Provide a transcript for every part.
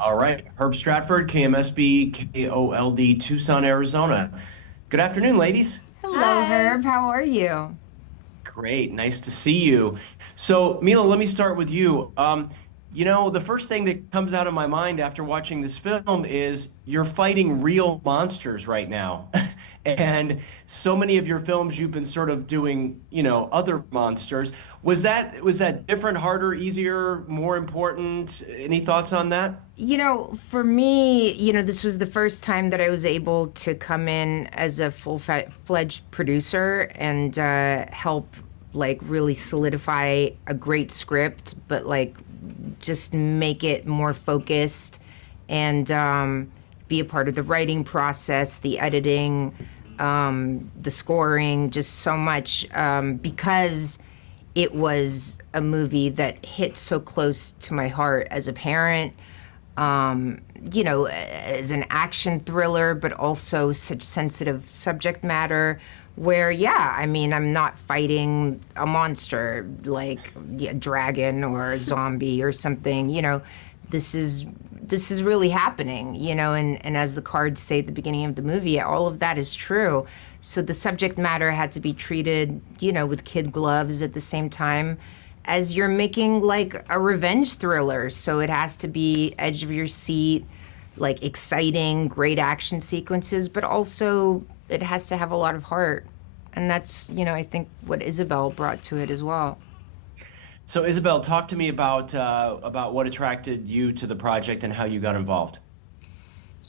All right. Herb Stratford, KMSB, KOLD, Tucson, Arizona. Good afternoon, ladies. Hello, Hi. Herb. How are you? Great. Nice to see you. So, Mila, let me start with you. The first thing that comes out of my mind after watching this film is you're fighting real monsters right now. And so many of your films you've been sort of doing, other monsters. Was that different, harder, easier, more important? Any thoughts on that? For me, this was the first time that I was able to come in as a full-fledged producer and help, like, really solidify a great script, but, like, just make it more focused and be a part of the writing process, the editing, the scoring, just so much because it was a movie that hit so close to my heart as a parent, as an action thriller, but also such sensitive subject matter where, yeah, I mean, I'm not fighting a monster like a dragon or a zombie or something, this is this is really happening, and as the cards say at the beginning of the movie, all of that is true. So the subject matter had to be treated, with kid gloves at the same time as you're making like a revenge thriller. So it has to be edge of your seat, like exciting, great action sequences, but also it has to have a lot of heart. And that's, I think what Isabel brought to it as well. So, Isabel, talk to me about what attracted you to the project and how you got involved.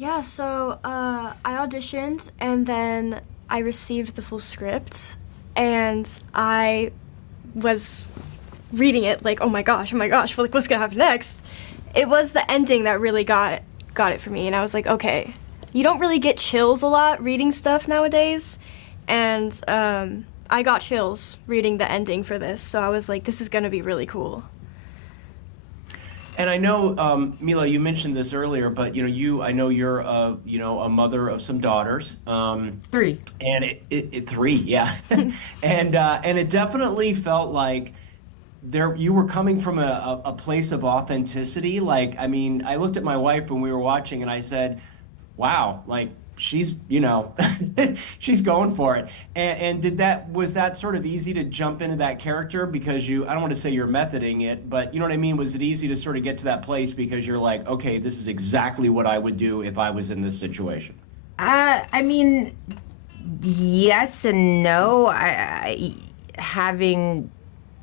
I auditioned and then I received the full script and I was reading it like, oh my gosh, like what's gonna happen next? It was the ending that really got it for me, and I was like, okay, you don't really get chills a lot reading stuff nowadays, and I got chills reading the ending for this, so I was like, this is gonna be really cool. And I know, Mila, you mentioned this earlier, but I know you're a mother of some daughters, Three. and it three, yeah, and it definitely felt like there you were coming from a place of authenticity. Like, I mean, I looked at my wife when we were watching, and I said, "Wow, like she's she's going for it." And was that sort of easy to jump into that character because I don't want to say you're methoding it, but you know what I mean? Was it easy to sort of get to that place because you're like, okay, this is exactly what I would do if I was in this situation? I mean, yes and no.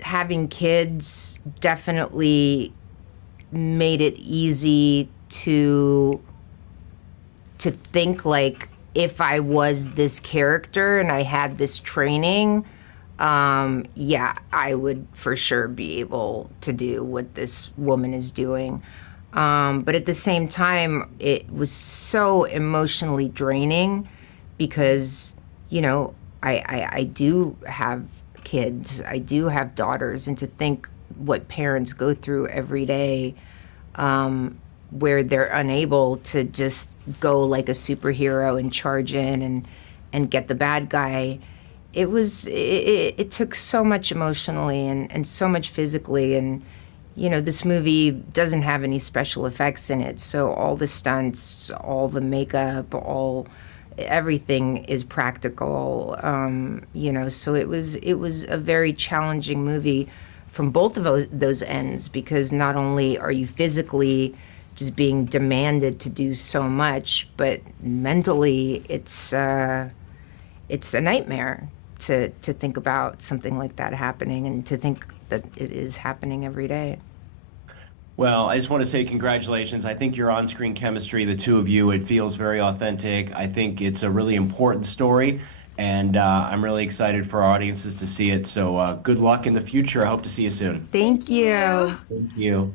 Having kids definitely made it easy to think like if I was this character and I had this training, yeah, I would for sure be able to do what this woman is doing. But at the same time, it was so emotionally draining because, I do have kids, I do have daughters, and to think what parents go through every day, where they're unable to just go like a superhero and charge in and get the bad guy. It took so much emotionally and so much physically, and this movie doesn't have any special effects in it, so all the stunts, all the makeup, everything is practical. So it was a very challenging movie from both of those ends, because not only are you physically just being demanded to do so much, but mentally it's a nightmare to think about something like that happening and to think that it is happening every day. Well, I just want to say congratulations. I think your on-screen chemistry, the two of you, it feels very authentic. I think it's a really important story, and I'm really excited for our audiences to see it. So good luck in the future. I hope to see you soon. Thank Thank you. you. Thank you.